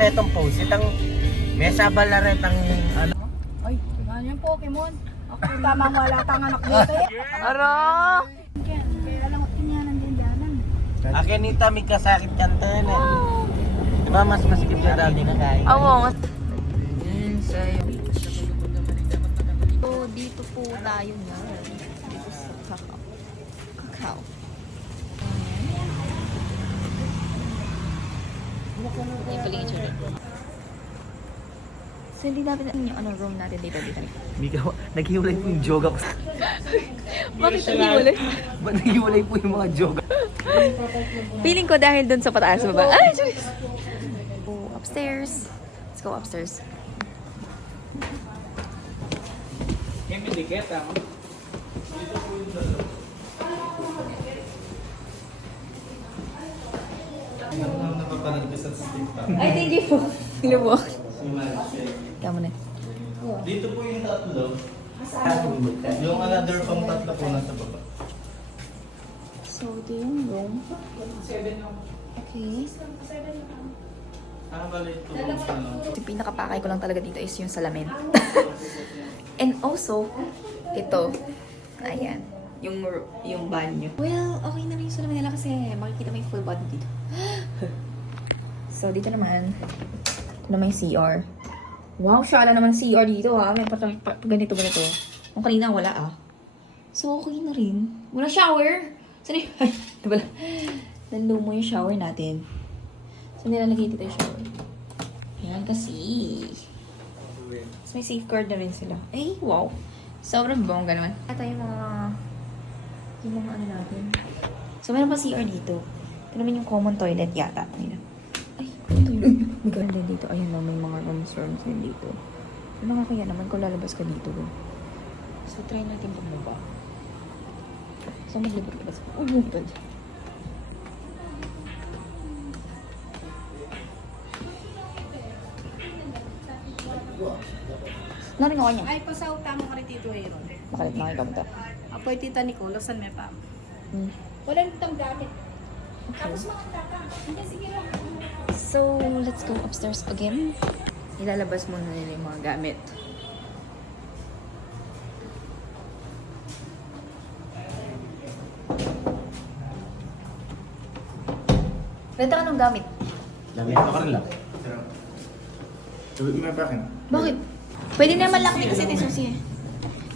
metong post. Itang mesa balaret ang ano. Ay, tingnan yung Pokemon. Ako tamang wala tang anak dito eh. Aro! Kaya lang at kinyanan din dyanan. Akin nita may kasakit kantan eh. Diba mas maskip na dati na kaya? Oo. So, dito po tayo ngayon. Dito sa Kakao. Kakao. Yung pala yung itsura. So, hindi natin yung room natin dito. Mika, naghiwalay po yung joga ko. Bakit naghiwalay? Ba't naghiwalay po yung mga joga? Feeling ko dahil dun sa pataas mo ba? Ay, Diyos! Go upstairs. Let's go upstairs. Ay, thank you po. Hello po. Tama na. Dito po yung tatlo. Yung another pang tatlo po nasa baba. So, ito yung room. Okay. Bali ito ano. Yung pinakapakay ko lang talaga dito is yung salamin. And also, ito. Ayan. Yung banyo. Well, okay na rin yung salamin nila kasi makikita mo yung full body dito. So, dito naman. Ito naman yung CR. Wow, syala naman CR dito ha. May ganito. Kung kanina wala ah. So, okay na rin. Wala shower. Saan yung... Ay, wala. Nanlumo yung shower natin. So, nilalagay dito yung shower. Ayan kasi. So, may safeguard na rin sila. Ay, wow. Sobrang bongga naman. Ito yung mga ano natin. So, meron pa CR dito. Ito naman yung common toilet yata. Ayan. Ay, ito yun. May ganun din dito. Ayan na, may mga rooms din dito. So, nakakaya naman kung lalabas ka dito. So, try natin bumaba. So, maglibot ka ba sa... Uy, bumabad. Narin ako niya. Ay, pasauta mo ka rin dito eh. Makalit na kayo kamunta. Apoy tita Nicolo, saan may pa? Wala nitong gamit. Tapos makanta ka. Hindi, sige lang. So, let's go upstairs again. Ilalabas muna nila yung mga gamit. Benta ka ng gamit. Lamig pa ka rin lang. Sabi mo pa akin. Bakit? Pwede naman lang kasi ito yung susi eh.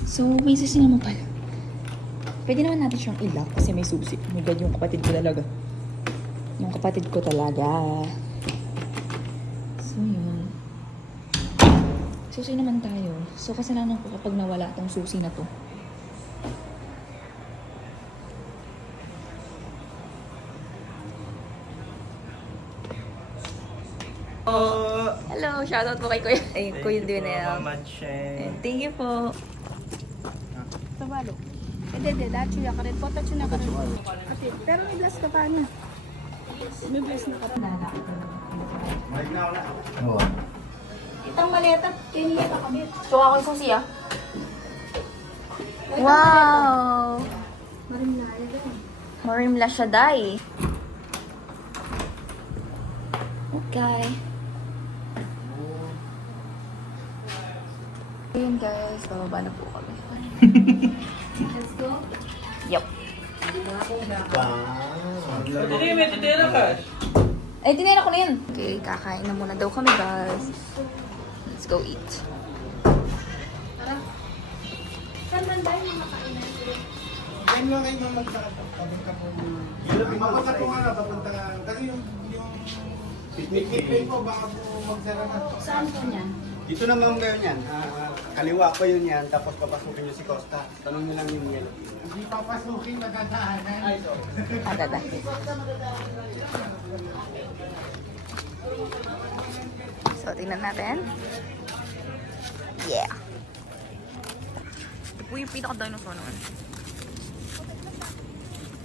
So, may susi naman pala. Pwede naman natin siyang ilak kasi may susi. Oh my God, yung kapatid ko talaga. Yung kapatid ko talaga. So, yun. Susi naman tayo. So, kasalanan ko kapag nawala tong susi na to. Hello! Shoutout po kay Kuya. Ay, Kuya Duenel. And thank you po. Tabalo. Hindi, dati siya ka rin. Pota siya ka rin. Pero may blast ka pa niya. May blast na ka pa. Oo. Itang maleta, kiniya ka kami. So, ako yung susi ah. Wow! Marimlaya din. Marimla siya, day. Okay. Ayun guys, bababa na po kami. Let's go. Yup. Wow. Ay, tinira ko na yun. Okay, kakain na muna daw kami guys. Let's go eat. Saan man tayo makakainan? Yan lang kayo magpapunta po. Papunta po nga, papunta nga. Kasi yung picnic po, baka po magsara na. Saan po niyan? Dito naman kayo yan. Kaliwa ko yun yan, tapos papasukin nyo si Costa. Tanong nyo lang yung yellow. Hindi papasukin, magkakaanan. Ay, sorry. Agad. So, tingnan natin. Yeah. Uy, yung pinaka-dinosaur naman.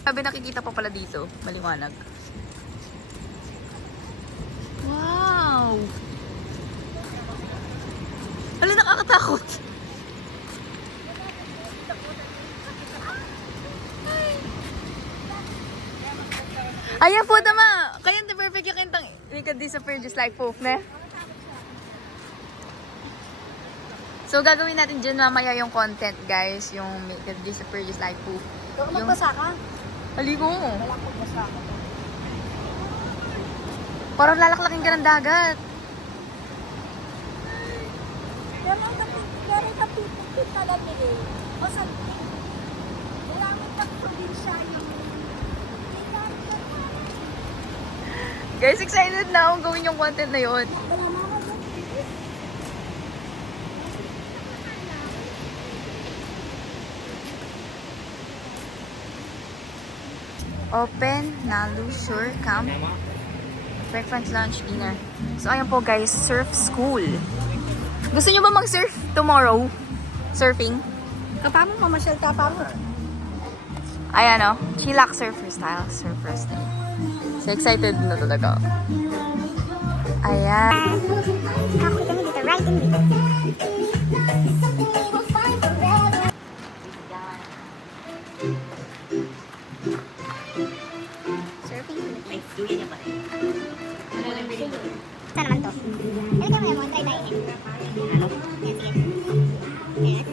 Sabi nakikita pa pala dito. Maliwanag. Wow! Hala, nakakatakot! Ayan po, tama! Kaya hindi perfect yung kintang We could disappear just like poof, ne? So, gagawin natin dyan mamaya yung content, guys. Yung we could disappear just like poof. Kung magbasa ka, Haligo. wala akong basa ka. Parang lalaklakin ka ng dagat. Pero kapit na lang nila. O something. Wala akong pag-probinsya yung... Guys, excited na akong gawin yung content na yun. Wala na ako doon. Open Nalu Shore Camp. Breakfast, lunch, dinner. So, ayan po guys, surf school. Gusto nyo ba mag-surf tomorrow? Surfing? Kapamo, mamasyal tapa mo. Ayan o, chillax surfer style, surfer style. So, excited na talaga. Ayan. Ako kami dito, right in dito. Surfing. Saan naman to? Ano ka mo, try tayo. Yan, sige.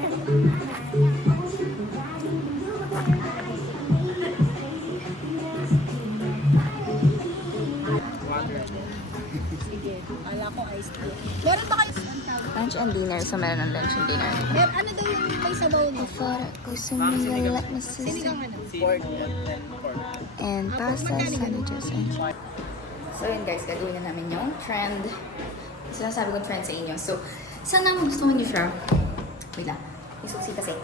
Meron ba kayo? Lunch and dinner. So, meron ng lunch and dinner. Ano daw yung may sabaw niya? And pasta, sandwiches, and... So, yun guys, gagawin na namin yung trend. Sinasabi kong trend sa inyo. So, sana magustuhan nyo siya. Wait lang. May susi kasi.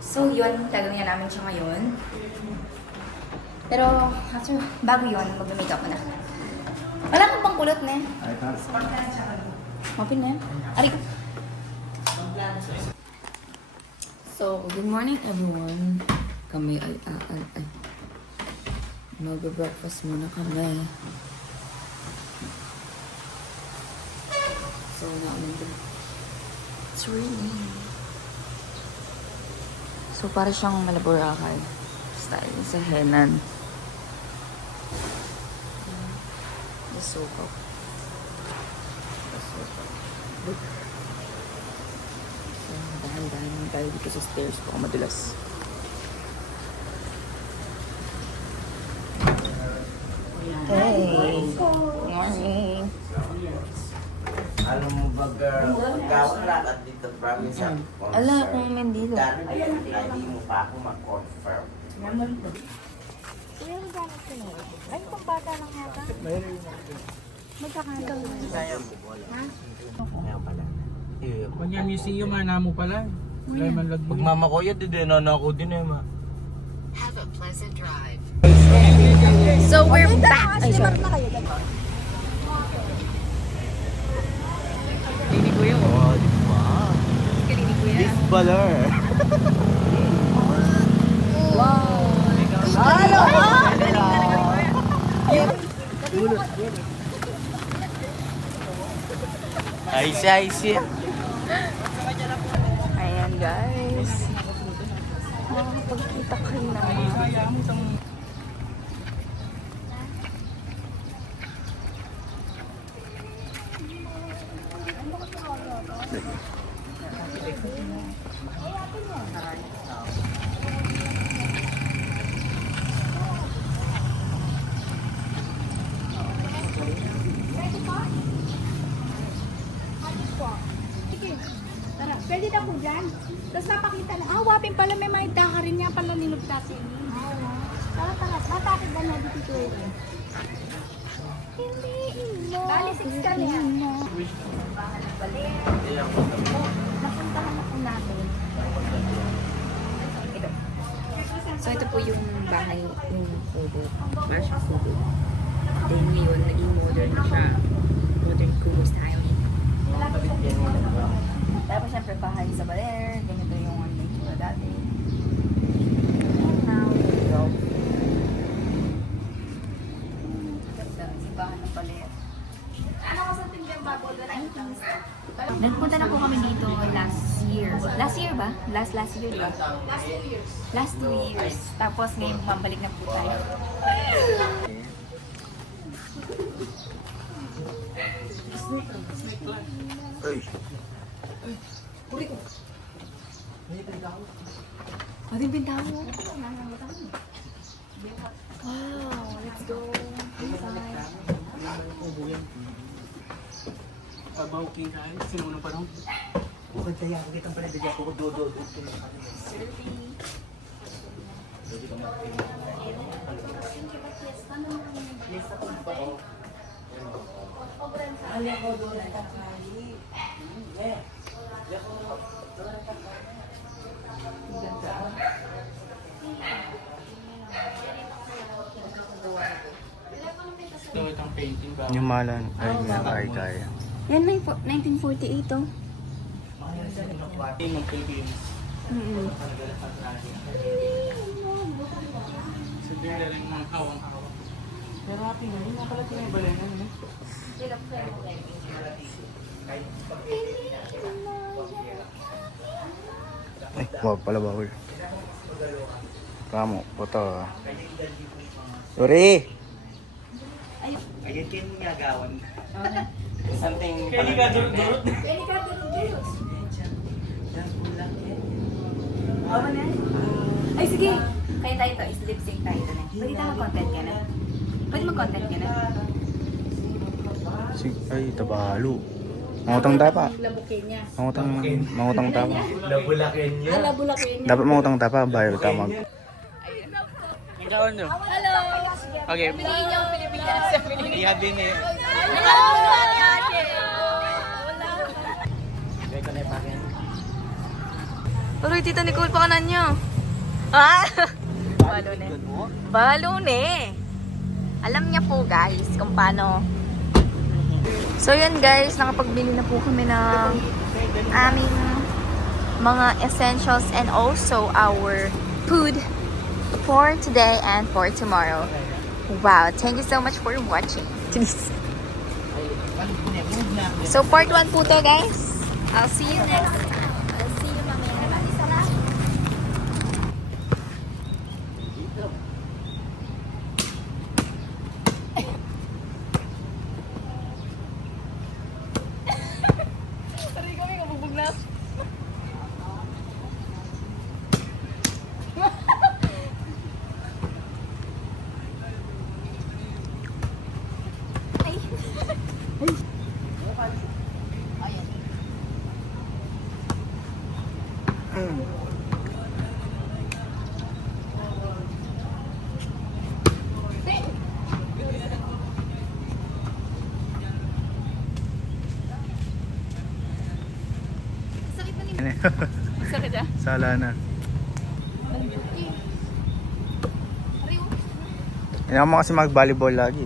So, yun, gagawin na namin siya ngayon. Pero, after, bago yun, mag-makeup ko na. Wala kang pang kulot, ne? Mapin na yan. Ari ko. So, good morning everyone. Kami ay mag-breakfast muna kami. So, it's raining. So, para siyang Malaborakay style sa Henan. The soap up. Look. So, dahan-dahan lang tayo dito sa stairs. Baka madulas. Hey! Good morning! Alam mo ba, girl? Gawin lakad dito, promise sa Ala, kung Mendilo. Hindi mo pa ako mag-confirm. Ay, kung bata lang yata. Magkakanda mo. Kaya mo, wala. Ha? Kaya pala. Kanya museum na mo pala. Kaya man lagbag. Magmamakoya din nanako din eh, ma. So, we're back! Ay, sorry. Na kayo, gano'n. Hindi ko yun. Oh, di ba? Hindi ko yan. Baller. Ay siya. Ayan, guys. Pagkita kayo naman. Sige, tara. Pwede na po dyan. Tapos napakita na. Ah, wapin pala may mga daka rin niya pala ninugtasin. Tara, tara. Napakit ba na dito ito? Hindi mo. Bali, 6 ka niya. Napuntahan na po natin. Ito. So, ito po yung bahay ng Kubo. Marsh Kubo. Then, ngayon, naging modern na siya. Modern Kubo style. Tapos, syempre, bahay sa Baler. Ganito yung ano yung tura dati. And now, here we go. Ganda. Simbahan ng Baler. Ano ka sa tingin bago doon? Nagpunta na po kami dito last year. Last year ba? Last year ba? Last 2 years. Last 2 years. Tapos ngayon bumalik na po tayo. go inside. Pabaw king kain, sinuno pa rin. Bukod tayo, ako kitang pala bigyan ko dodo. Serving. Ito, itong painting ba? Yung malan, ay kaya. Yan, 1948 oh. Ng Philippines. Sabihin na rin mga awang-awang. Pero happy na yun, nakalat yung iba lang yun. Ay, wag pala bawal. Kamu, foto. Sorry! Ayun kayo niya gawan. Something... Kaya ka durut-durut. Ay, sige. Kaya tayo ito, is lip sync tayo na. Pwede tayo mag-content ka na. Pwede mag-content ka na. Ay, tabalo. Mangutang tapa. Labukin niya. Mangutang tapa. Nabulakin niya. Labulakin niya. Dapat mangutang tapa, bayar tamag. Ang kaon nyo. Hello! Okay. Pinigyan niyo ang pinibigyan sa pinigyan. Ihabi ni... Wala ni ate! Wala. Kaya ko na ipakin. Tuloy, Tita Nicole, pakanan nyo. Ah! Balone. Balone. Alam niya po, guys, kung paano. So, yun, guys. Nakapagbili na po kami ng aming mga essentials and also our food for today and for tomorrow. Wow. Thank you so much for watching. So, part 1 po to, guys. I'll see you next time. I'll see you mamaya. Sakit ah. Sala na. Hindi ako kasi mag-volleyball lagi.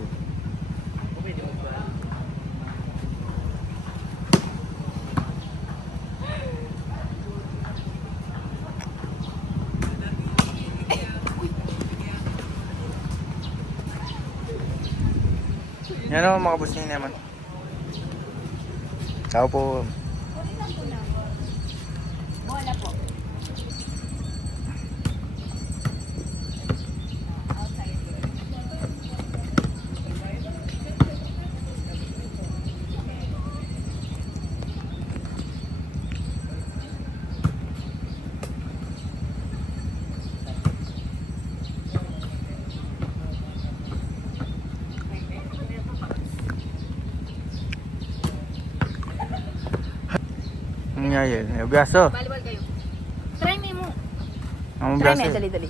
Yan naman mga boss niya naman. Tao po. Wala po. Ang nangyayari. Biyaso. Volleyball kayo. Try me mo. Ang Try biyaso. me, dali-dali.